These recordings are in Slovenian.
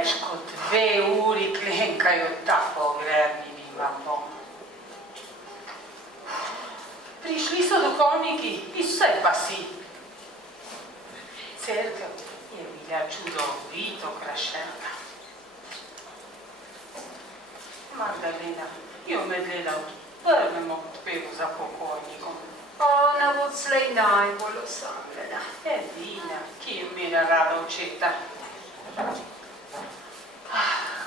več kot 2 uri klenkajo ta pogrebni mimo. Prišli so duhovniki iz vse pasi. Cerkev je bila čudovito okrašena. Magdalena je omedlela v prvem odpevu za pokojnikom. Ona bo odslej najbolj osamljena. Edina, ki je imela rada očeta.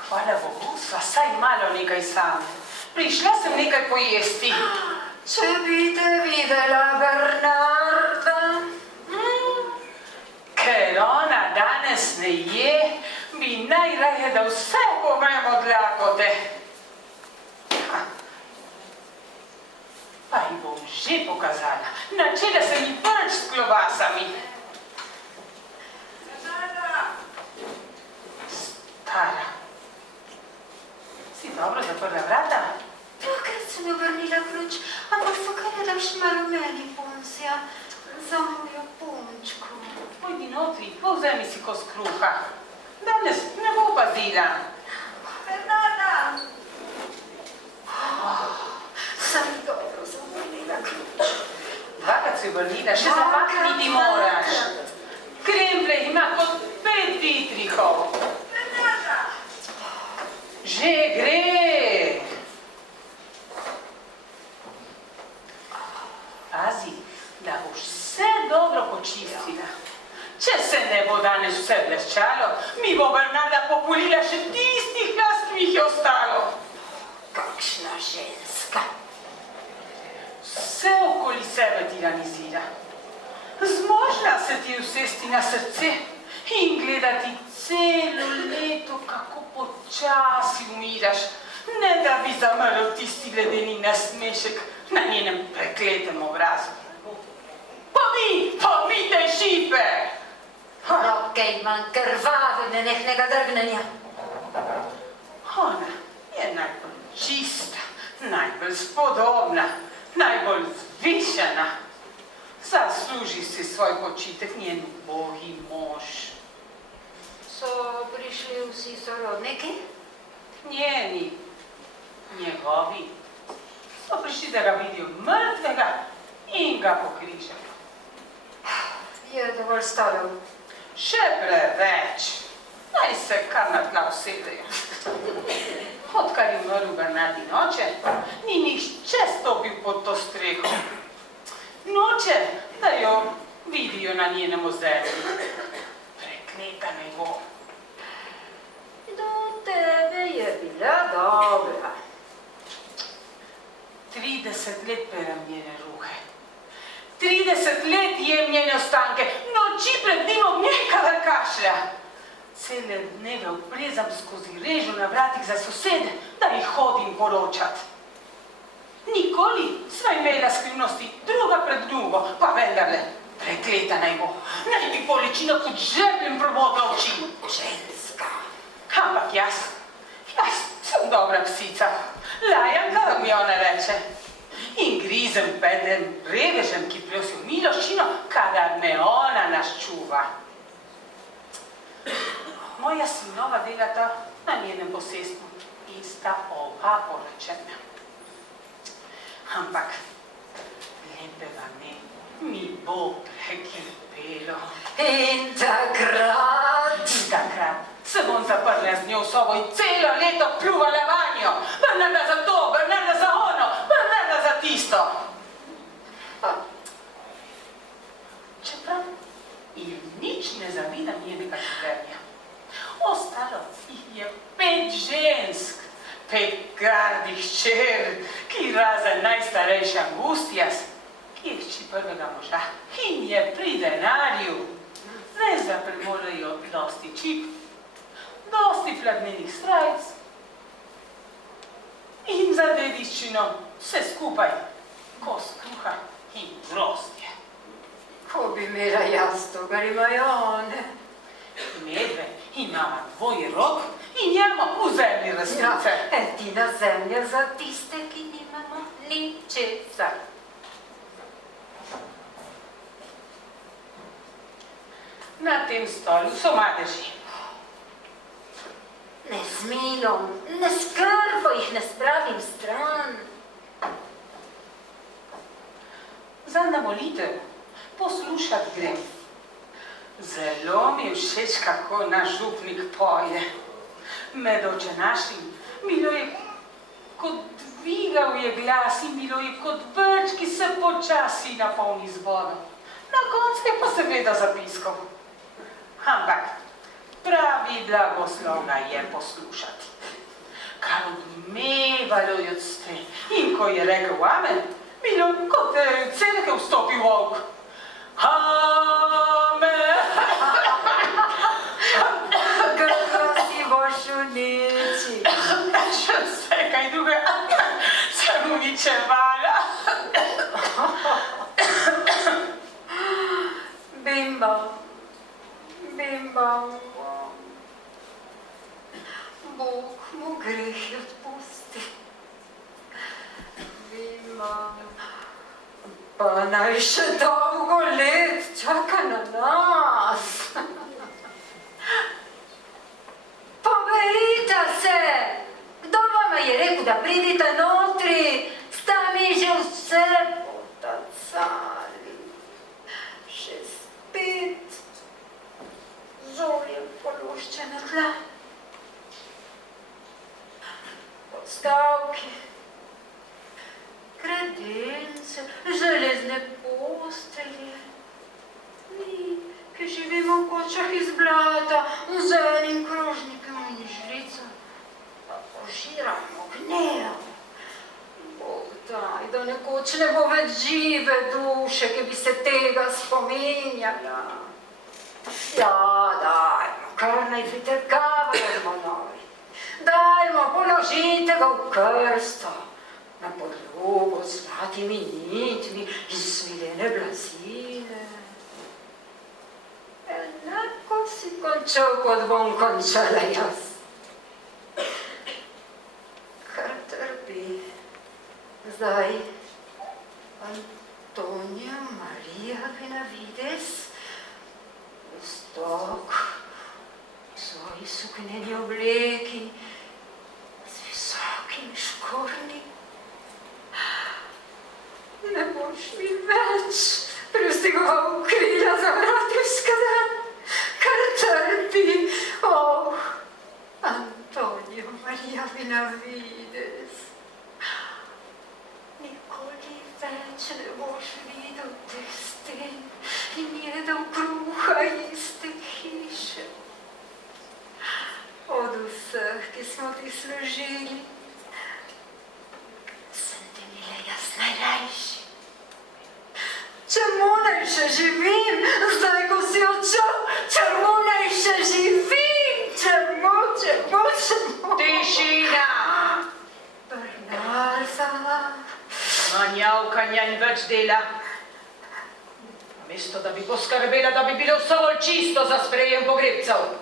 Hvala Bogu, sva saj malo nekaj same. Prišla sem nekaj pojesti. Če bi te videla, Bernarda. Ker ona danes ne je, bi najraje, da vse povem od lakote. Pa ji bom že pokazala. Načela sem ji prč s klobasami. Stara. Si dobro zaprla vrata? Takrat sem jo vrnila ključ, ampak zakaj ne daš malo meni puncija za mojo punčko? Pojdi notri, povzemi si kos kruha. Danes ne bo pazila. Bernarda! Sem dobro zavrnila ključ. Dvakrat si vrnila, še zamakniti moraš. Kremplje ima kot 5 vitrihov. Bernarda! Že gre. Pazi, da boš vse dobro počistila. Če se ne bo danes vse bleščalo, mi bo Bernarda populila še tistih las, ki jih je ostalo. Kakšna ženska! Vse okoli sebe tiranizira. Zmožna se ti usesti na srce in gledati celo leto, kako počasi umiraš, ne da bi zamrl tisti ledeni nasmešek na njenem prekletem obrazu. Pomite šipe! Roke imam krvave, nenehnega drgnenja. Ona je najbolj čista, najbolj spodobna, najbolj zvišena. Zasluži si svoj počitek njen ubogi mož. So prišli vsi sorodniki? Njeni, njegovi, so prišli, da ga vidijo mrtvega in ga pokrižajo. Je dovolj stolov. Še preveč. Naj se kar na tla usedejo. Odkar je umrl Bernardin oče, ni nihče stopil pod to streho. Noče, da jo vidijo na njenem ozemlju. Prekleta naj bo. Do tebe je bila dobra. 30 let perem njene ruhe. 30 let jem njene ostanke, noči pred njim obnjekava kašlja. Cele dneve oprezam skozi režo na vratih za sosede, da jih hodim poročat. Nikoli sva imela skrivnosti druga pred drugo, pa vendarle, prekleta naj bo. Naj bi bolečina kot žebljem probodla oči. Ženska. Ampak jaz sem dobra psica. Lajam, kada mi ona reče. In grizem bedem revežem, ki prosi v miloščino, kadar me ona nas čuva. Moja sinova delata na njenem posestvu in sta oba poročena. Ampak lepega ne mi bo prekipelo. In takrat se bom zaprla z njo v sobo in celo leto pljuvala vanjo. Bernarda za to, Bernarda za ono, Bernarda za tisto. Čeprav jim nič ne zavidam njenega življenja. Ostalo jih je 5 žensk, 5 gardih hčer, ki razen najstarejša Angustijas, ki je hči prvega moža in je pri denarju. Res da premorejo dosti čip, dosti pladnenih srajc in za dediščino vse skupaj kos kruha in grozdje. ko bi imela jaz to, kar imajo one. Medve imamo dvoje rok in jamo v zemlji resnice. Ja, edina zemlja za tiste, ki nimamo ničesar. Na tem stolu so madeži. z Milom, ne skrbo jih ne spravim stran. Zadnja molitev, poslušat grem. Zelo mi je všeč, kako naš župnik poje. Med oče našim, Milo je kot dvigal je glas in bilo je kot vrč, ki se počasi napolni z vodo. Na koncu je pa seveda zapiskal. Ampak pravi blagoslov ga je poslušati. Kar odmevalo je od ste. In ko je rekel amen, Milo kot cerkev vstopi volk. Amen! Kako si boš uniči? Še vse kaj druge sem uničevala. Bimba, Bimba, Bog mu grehe odpusti. Bimba, pa naj še dolgo let čaka na nas. Poberite se! Kdo vama je rekel, da pridite notri? Sta mi že vse potacali. Še spet zolje pološčene tla. Podstavki, kredence, železne postelje. Mi, ki živimo v kočah iz blata, z enim krožnikom in žlico, pa požiramo gnev. Bog daj, da nekoč ne bo več žive duše, ki bi se tega spominjala. Ja, dajmo, kar naj pritrkavajo novi. Dajmo, položite ga v krsto, na podlogo z zlatimi nitmi in svilene blazine. Enako si končal, kot bom končala jaz. Kar trpi zdaj Antonija Marija Benavides, Vostok, v svoji sukneni obleki, z visokimi škornji. Ne boš mi več privzdigoval krila za vratovska dan, kar trpi. Antonija Marija Benavides, nikoli več ne boš videl teh sten in jedel kruha iz te hiše. Od vseh, ki smo ti služili, sem ti imela jaz najrajši. Čemu naj še živim, zdaj ko si odšel? Čemu naj še živim? Čemu? Tišina! Brnarza. Manjavkanja in več dela. Namesto, da bi poskrbela, da bi bilo vse bolj čisto za sprejem pogrebcev.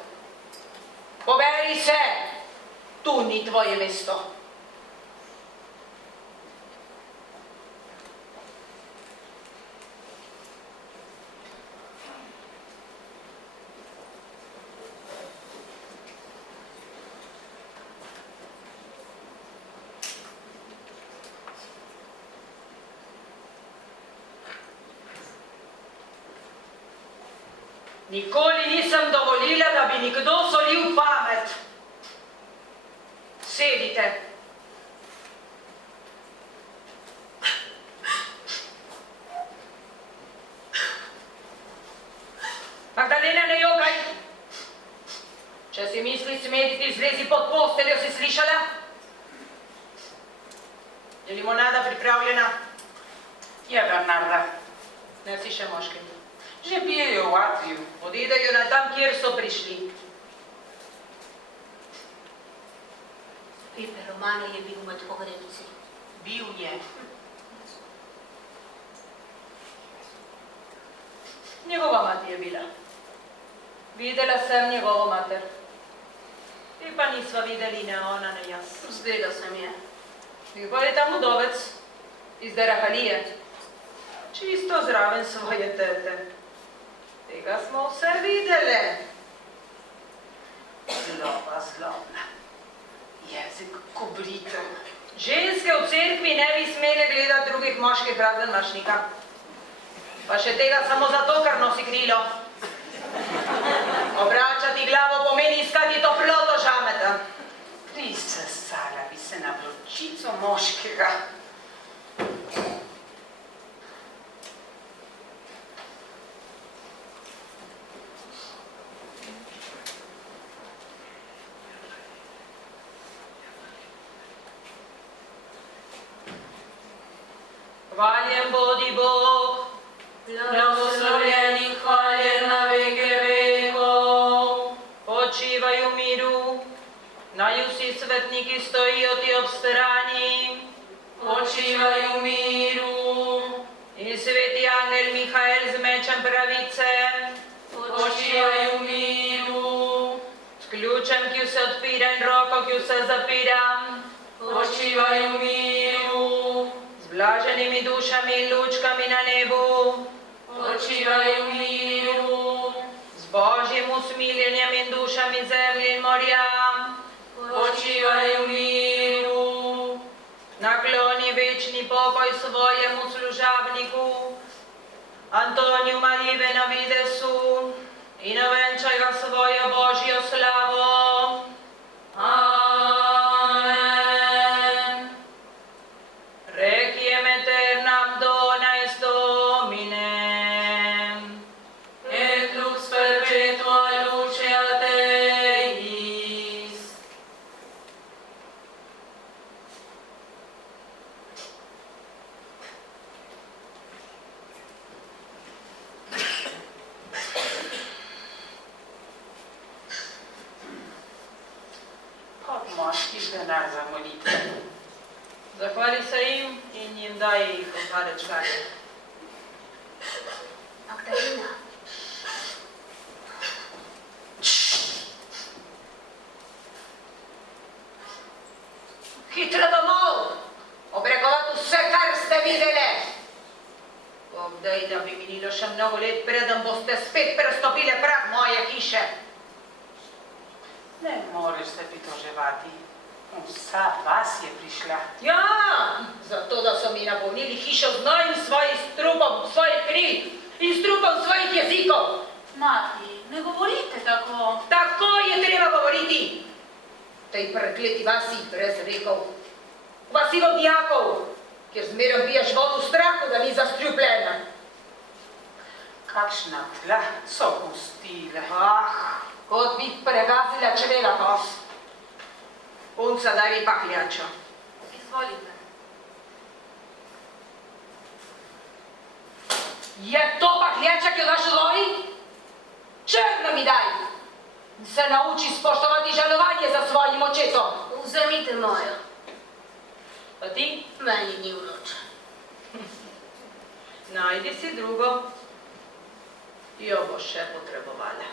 Poberi se, tu ni tvoje mesto. Nikoli nisem dovolila, da bi nikdo solil pamet. Sedite. Magdalena, ne jokaj. Če si misliš smediti, zlezi pod posteljo, si slišala? Je limonada pripravljena? Je, Bernarda. Ne si še moški. Že pijejo v atriju, odidejo na tam, kjer so prišli. Pepe Romano je bil med pogrebci. Bil je. Njegova mati je bila. Videla sem njegovo mater. Ti pa nisva videli ne ona, ne jaz. Zdela se mi je. Bil pa je tam udovec iz Derahalije. Čisto zraven svoje tete. Tega smo vse videle. Zloba, zlobna. jezik ko britev. Ženske v cerkvi ne bi smele gledati drugih moških razen mašnika. Pa še tega samo zato, ker nosi krilo. Obračati glavo pomeni iskati toploto žameta. Prisesala bi se na vročico moškega. Hvaljen bodi Bog, blagoslovljen in hvaljen na veke vekov. Počivaj v miru, naj vsi svetniki stojijo ti ob strani. Počivaj v miru. In sveti angel Mihael z mečem pravice. Počivaj v miru. S ključem, ki vse odpira in roko, ki vse zapira. Počivaj v miru. Blaženimi dušami in lučkami na nebu, počivaj v miru. Z Božjim usmiljenjem in dušami zemlje in morja, počivaj v miru. Nakloni večni pokoj svojemu služabniku, Antoniju Mariji Benavidesu, in ovenčaj ga svojo Božjo slavo. Denar za molitve. Zahvali se jim in jim daje jih odhareč kare. Magdalena. Hitro domov! Obrekovati vse, kar ste videli! Bog daj, da bi minilo še mnogo let, preden boste spet prestopile prag moje hiše. Ne moreš se pritoževati. Vsa vas je prišla. Ja, zato da so mi napolnili hišo z novim svojim strupom, svojih kril in strupom svojih jezikov. Mati, ne govorite tako. Tako je treba govoriti. Tej prekleti vasi brez rekov, vasi vodnjakov, kjer zmeraj biješ vodu v strahu, da ni zastrupljena. Kakšna tla so pustile. Kot bi pregazila čreva kos. Punca, daj mi pahljačo. Izvolite. Je to pahljača, ki jo daš v lovi? Črno mi daj. Se nauči spoštovati žalovanje za svojim očetom. Vzemite mojo. Pa ti? Meni ni vroče. Najdi si drugo. Jo boš še potrebovala.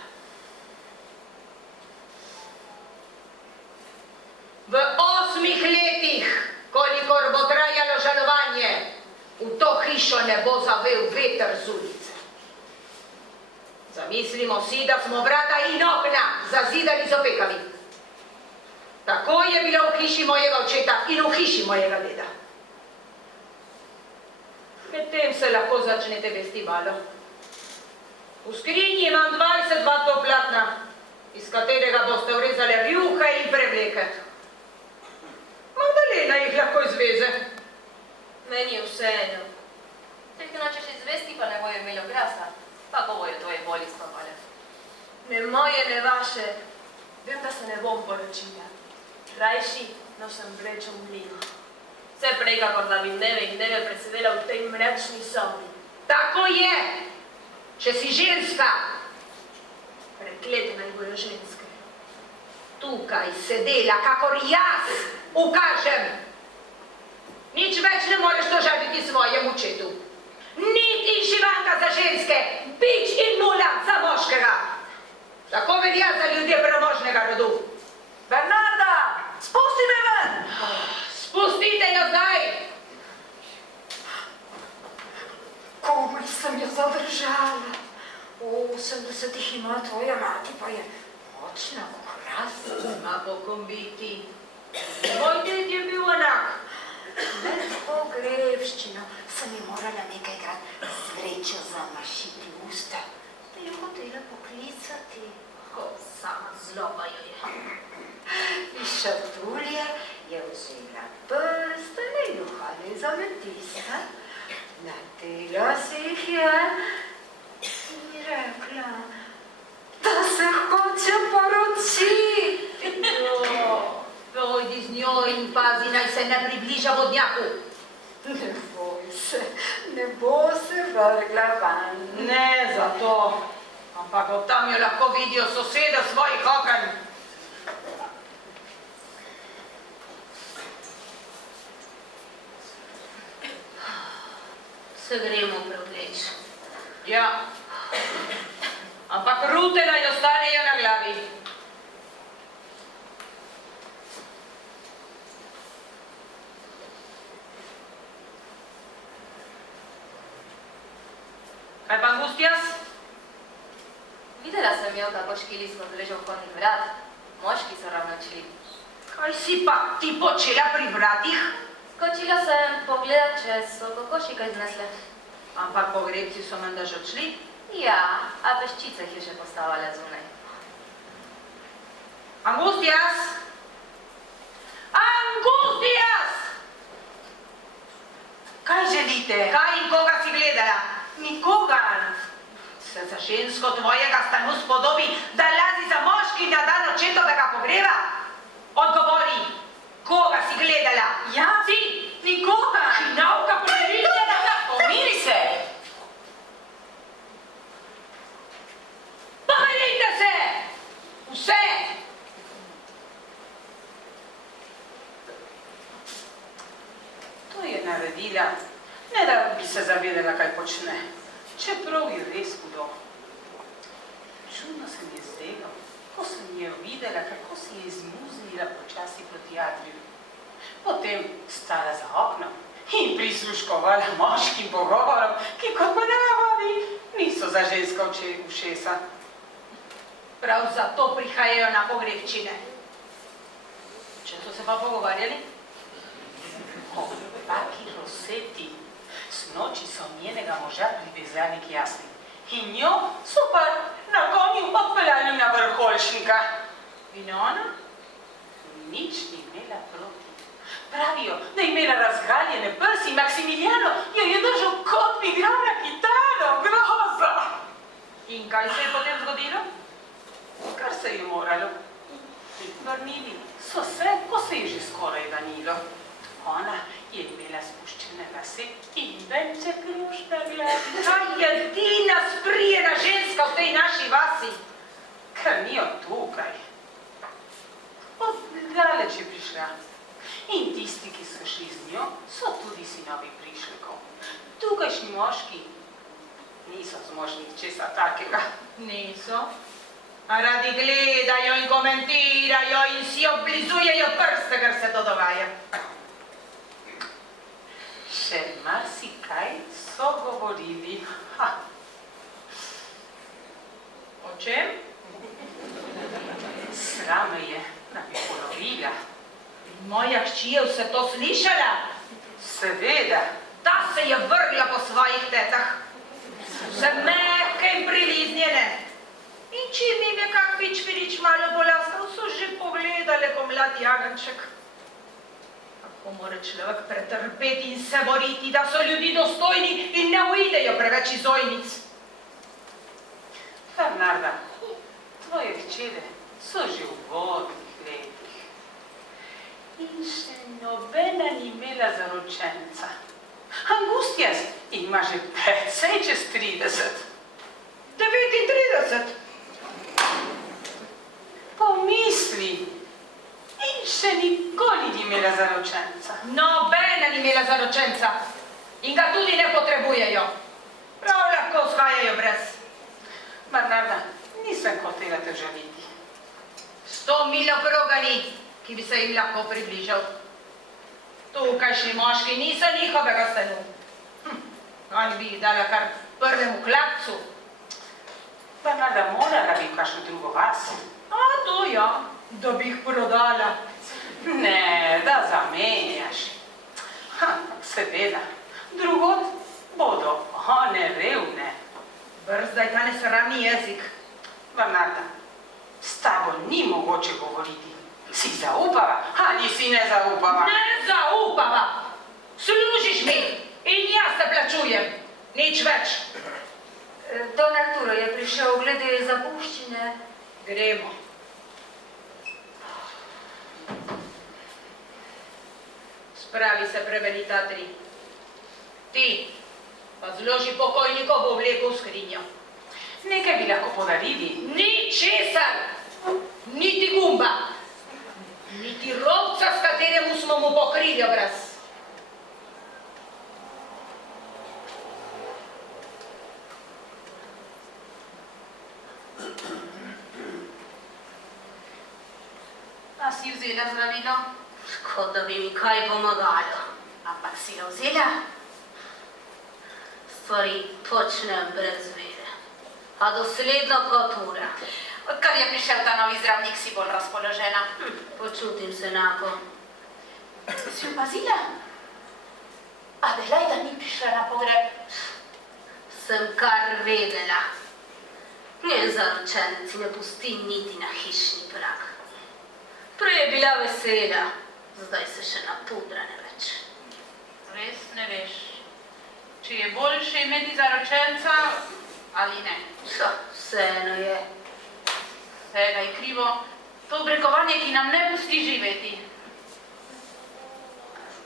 V 8 letih, kolikor bo trajalo žalovanje, v to hišo ne bo zavel veter z ulice. Zamislimo si, da smo vrata in okna zazidali z opekami. Tako je bilo v hiši mojega očeta in v hiši mojega deda. Medtem se lahko začnete vesti malo. V skrinji imam 20 vatov platna, iz katerega boste urezali rjuhe in prevleke. Magdalena jih lahko izveze. Meni je vseeno. Tek nočeš izvesti, pa ne bojo imelo grasa. Pa ko bojo tvoje boli spopale. Ne moje, ne vaše. Vem, da se ne bom poročila. Rajši nosim vrečo v mlino. Vse prej, kakor da bi dneve in dneve presedela v tej mrečni sobi. Tako je, če si ženska. Preklete naj bojo ženske. Tukaj sedela, kakor jaz ukažem. Nič več ne moreš tožabiti svojemu očetu. Niti šivanka za ženske, bič in mula za moškega. Tako velja za ljudje premožnega rodu. Bernarda, spusti me ven! Spustite jo zdaj! Komaj sem jo zadržala. 80 ima tvoja mati, pa je močna kot raz. Ma pokom biti. Moj ded je bil enak. Med pogrebščino sem ji morala nekajkrat zvečjo zamašiti usta, da jo hotela poklicati. Ko sama zloba jo je. Iz šatulje je vzela prstane in uhane za ametista, nadela si jih je in rekla, da se hoče poročiti. Pojdi z njo in pazi, naj se ne približa vodnjaku. Ne boj se, ne bo se vrgla van. Ne zato, ampak od tam jo lahko vidijo sosede svojih okenj. Se gremo prevleč. Ja, ampak rute naj ostanejo na glavi. Kaj pa Angustias? Videla sem jo, kako škili skozi režo vhodnih vrat. Moški so ravno odšli. Kaj si pa ti počela pri vratih? Skočila sem pogledat, če so kokoši kaj znesle. Ampak pogrebci so menda že odšli. Ja, a peščica jih je še postavila zunaj. Angustias! Angustias! Kaj želite? Kaj in koga si gledala? Nikogar. Se za žensko tvojega stanu spodobi, da lazi za moškim na dan očetovega pogreba? Odgovori, koga si gledala? Ja? Ti! Nikogar. Nauka priličena! Pomiri se. Pomirite se! Vse! To je naredila, ne da bi se zavedala, kaj počne. Čeprav je res hudo. Čudno se mi je zdelo, ko sem jo videla, kako se je izmuznila počasi proti Adriju. Potem stala za oknom in prisluškovala moškim pogovorom, ki kot po navadi niso za žensko ušesa. Prav zato prihajajo na pogrebčine. Če so se pa pogovarjali? O baki Roseti. Snoči so njenega moža privezali k jasli in njo so pa na konju odpeljali na vrholšnika. In ona? Nič ni imela proti. Pravijo, da je imela razgaljene prsi, Maksimiljano jo je držal, kot bi igral na kitaro, groza. In kaj se je potem zgodilo? Kar se je moralo. Vrnili so se, ko se je že skoraj danilo. Ona je imela spuščene lase in venče ključ na glavi. Kaj je edina sprijena ženska v tej naši vasi? Ker ni od tukaj. Od daleč je prišla. In tisti, ki so šli z njo, so tudi sinovi prišlekov. Tukajšnji moški niso zmožni česa takega. Niso. A radi gledajo in komentirajo in si oblizujejo prste, ker se to dogaja. Še marsikaj so govorili. Ha. O čem? Sram me je, da bi ponovila. Moja hči je vse to slišala. Seveda. Ta se je vrgla po svojih tetah. Vse mehke in priliznjene. In čim jim je kak pičpirič malo bolastal, so že pogledale ko mlad jaganček. Kako mora človek pretrpeti in se boriti, da so ljudi dostojni in ne uidejo preveč iz ojnic. Bernarda, tvoje hčere so že v vodnih letih. In še nobena ni imela zaročenca. Angustias ima že precej čez 30. 39. Pomisli. In še nikoli ni imela zaročenca. Nobena ni imela zaročenca in ga tudi ne potrebujejo. Prav lahko vzhajajo brez. Bernarda, nisem hotela te žaliti. 100 milj okroga ni, ki bi se jim lahko približal. Tukajšnji moški niso njihovega stanu. Kaj bi jih dala kar prvemu klapcu? Bernarda, morala bi v kakšno drugo vas. A, to ja, da bi jih prodala. Ne, da zamenjaš. Seveda, drugod bodo one revne. Brzdaj ta nesramni jezik. Bernarda, s tabo ni mogoče govoriti. Si zaupava ali si ne zaupava? Ne zaupava! Služiš mi in jaz te plačujem. Nič več. Don Arturo je prišel glede zapuščine. Gremo. Spravi se premeditatorji. Ti pa zloži pokojnikov obleko v skrinjo. Nekaj bi lahko podarili. Ni česar, niti gumba, niti robca, s kateremu smo mu pokrili obraz. A si vzela zdravilo? Kot da bi mi kaj pomagalo. Ampak si ga vzela? Stvari počnem brez vede, a dosledno kot ura. Odkar je prišel ta novi zdravnik, si bolj razpoložena. Počutim se enako. Si opazila? Adelaida ni prišla na pogreb. Sem kar vedela. Njen zaročenec ne pusti niti na hišni prag. Prej je bila vesela, zdaj se še napudra ne več. Res ne veš, če je boljše imeti zaročenca ali ne. Vseeno je. Vsega je krivo, to obrekovanje, ki nam ne pusti živeti.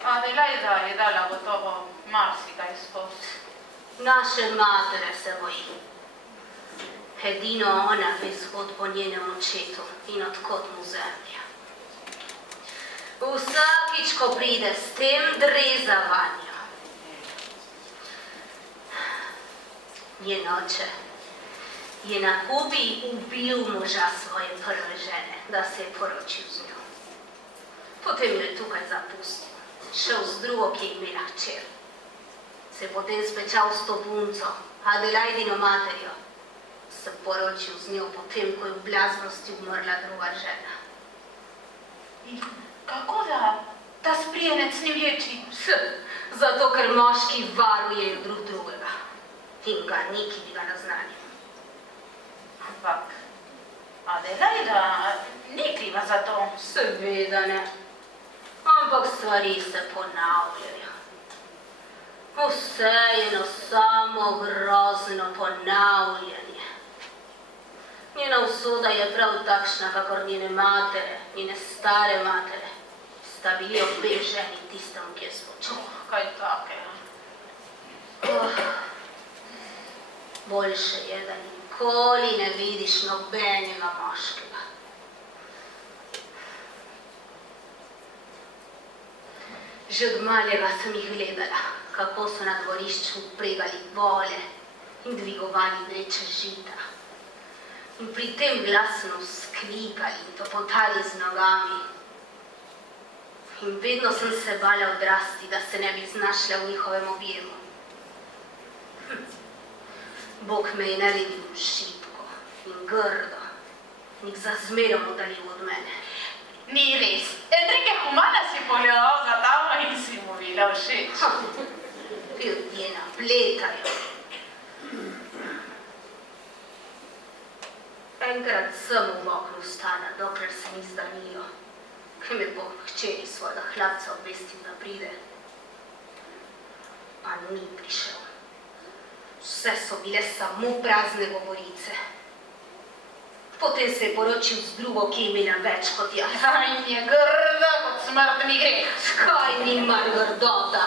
Adelaida je dala gotovo marsikaj skozi. Naše matere se boji. Edino ona ve zgodbo o njenem očetu in odkot mu zemlja. Vsakič, ko pride s tem, dreza vanjo. Njen oče je na Kubi ubil moža svoje prve žene, da se je poročil z njo. Potem jo je tukaj zapustil, šel z drugo, ki je imela hčer. Se je potem spečal s to punco, Adelaidino materjo. Se poročil z njo potem, ko je v blaznosti umrla druga žena. In kako da ta sprijenec ne vječi? Zato, ker moški varujejo drug drugega in ga neki bi ga naznanil. Ampak Adelaida ni kriva za to. Seveda ne, ampak stvari se ponavljajo. Vse je eno samo grozno ponavljanje. Njena usoda je prav takšna, kakor njene matere, njene stare matere. Sta bili obe ženi tistemu, ki je spočil. Kaj takega? Boljše je, da nikoli ne vidiš nobenega moškega. Že od malega sem jih gledala, kako so na dvorišču pregali vole in dvigovali vreče žita. In pri tem glasno sklikali in topotali z nogami. In vedno sem se bala odrasti, da se ne bi znašla v njihovem objemu. Bog me je naredil šibko in grdo in jih za zmerom oddalil od mene. Ni res. Enrique Humana si pogledal za tamo in si mu bila všeč. Ljudje napletajo. Enkrat sem v oknu stala, dokler se ni zdanilo, ki me bo hčeri svojega hlapca obvestil, da pride. Pa ni prišel. Vse so bile samo prazne govorice. Potem se je poročil z drugo, ki je imela več kot jaz. In je grda kot smrtni greh. Kaj ni mar grdota?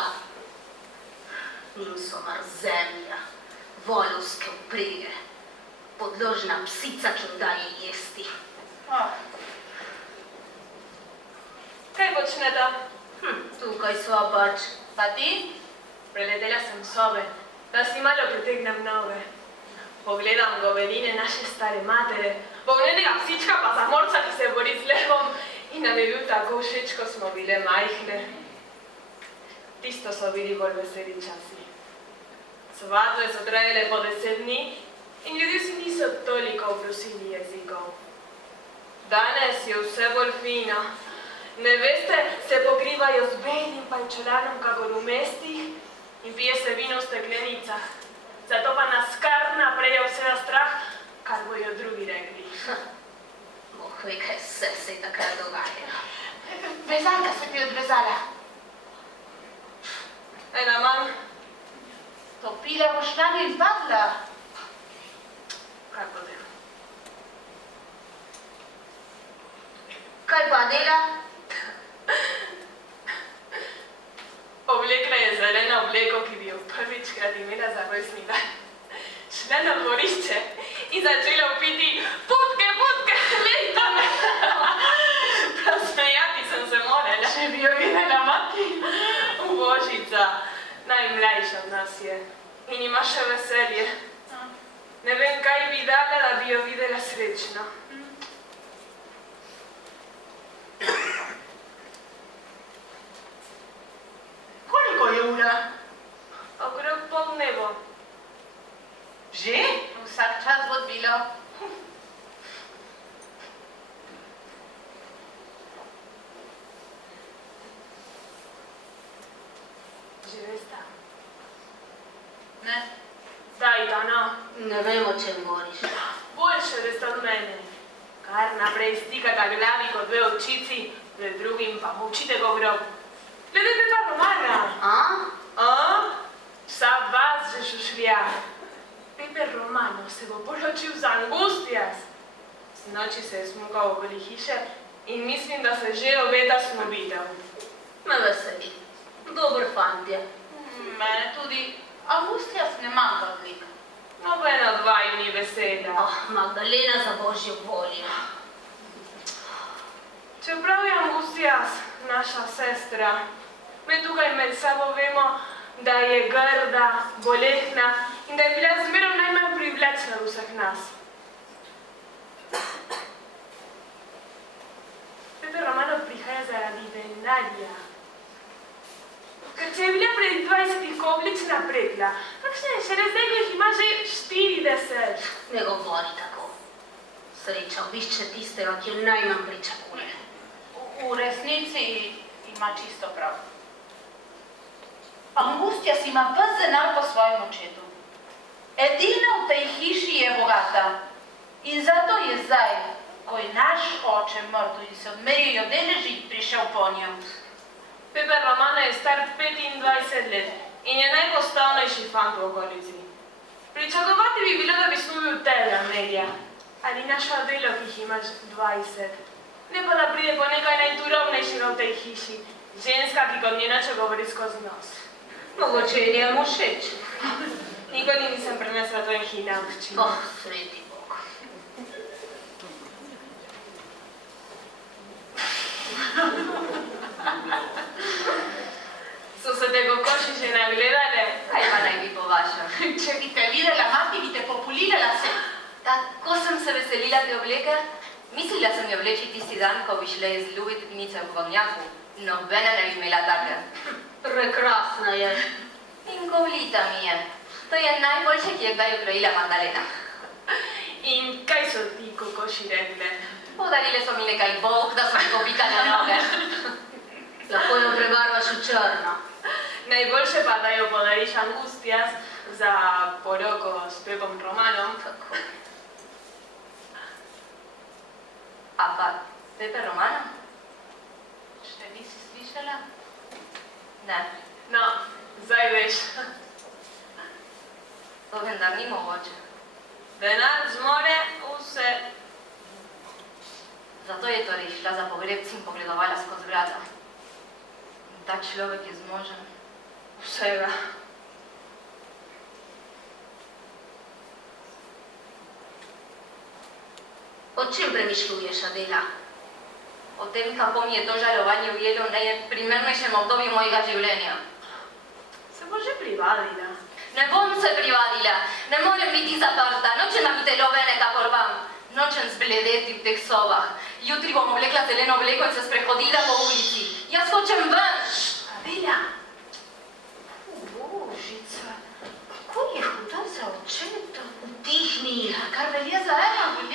Njim so mar zemlja, volovske vprege, podložna psica, ki jim daje jesti. Kaj počneta? Tukaj sva pač. Pa ti? Preletela sem sobe, da si malo pritegnem noge. Pogledam govedine naše stare matere, volnenega psička pa zamorca, ki se bori z levom in nam je bil tako všeč, ko smo bile majhne. Tisto so bili bolj veseli časi. Svadbe so trajale po 10 dni in ljudje si niso toliko obrusili jezikov. Danes je vse bolj fino Neveste se pokrivaju z belim pajčolanom kakor v mestih in pije se vino v steklenicah. Zato pa nas kar naprej obseda strah, kar bojo drugi rekli. Bog ve, kaj vse se je takrat dogaja. Vezalka se ti je odvezala. Ena manj, Topila boš nanjo in padla. kaj potem. Kaj pa dela? Oblekla je zeleno obleko, ki bi jo prvičkrat imela za rojstni dan. Šla na dvorišče in začela vpiti putke, lejta me. Prav smejati sem se morala. Če bi jo videla mati. Božica, najmlajša od nas je in ima še veselje. Ne vem, kaj bi dala, da bi jo videla srečno. Koliko je ura? Okrog poldnevo. Že? Vsak čas bo bilo. Že veste? Ne. Zdaj, Dana, Ne vem, o čem govoriš. boljše veste od mene. Kar naprej stikata glavi kot dve očici, pred drugim pa molčite ko grob. Glede Pepa Romana. A? Vsa vas že šušlja. Pepe Romano se bo poročil z Angustijas. Sinoči se je smukal okoli hiše in mislim, da se že obeta snobitev. Me veseli. Dober fant je. Mene tudi. Avgustijas ne manjka odlika. Nobena od vaju ni beseda. Magdalena za božjo voljo. Čeprav je Angustijas naša sestra, mi tukaj med sabo vemo, da je grda, bolehna in da je bila zmerom najmanj privlačna od vseh nas. Pepe Romano prihaja zaradi denarja. Ker če je bila pred 20 koblična prekla, kakšna je šele zdaj, ko jih ima že 40. Ne govori tako. Sreča obišče tistega, ki jo najmanj pričakuje. V resnici ima čisto prav. Angustijas ima ves denar po svojem očetu. Edina v tej hiši je bogata. In zato je zdaj, ko je naš oče mrtev in se odmerijo deleži, prišel po njem. Pepe Romano je star 25 let in je najpostavnejši fant v okolici. Pričakovati bi bilo, da bi snubil tega medija ali našo delo, ki jih imaš 20. Ne pa da pride po nekaj najturobnejšega v tej hiši, ženska, ki kot njenače govori skozi nos. Mogoče je njemu všeč. Nikoli nisem prenesla tvojih hinavščin. Sveti Bog. So se te kokoši že nagledale? Kaj pa naj bi po vašem? Če bi te videla mati, bi te populila lase. Tako sem se veselila te obleke. Mislila sem jo vleči tisti dan, ko bi šle iz Ljubitnice v Vodnjaku. Nobena ne bi imela take. Prekrasna je. In govlita mi je. To je najboljše, ki je kdaj ukrojila Magdalena. In kaj so ti kokoši rekle? Podarile so mi nekaj bog, da so mi popikale noge. Lahko jo prebarvaš v črno. Najboljše pa, da jo podariš Angustijas za poroko s Pepom Romanom. Tako. A pa Pepe Romano? Še nisi slišala? Ne, No, zdaj veš. to vendar ni mogoče. Denar zmore vse. Zato je torej šla za pogrebci in pogledovala skozi vrata. In ta človek je zmožen. Vsega. O čem premišljuješ, Adela? O tem, kako mi je to žalovanje ujelo v najprimernejšem obdobju mojega življenja. Se bo že privadila. Ne bom se privadila, ne morem biti zaprta, nočem nabiti lovene kakor vam. Nočem zbledeti v teh sobah. Jutri bom oblekla zeleno obleko in se sprehodila po ulici. Jaz hočem ven! Adela! Božica, kako je huda za očeta. Utihni. Kar velja za eno, velja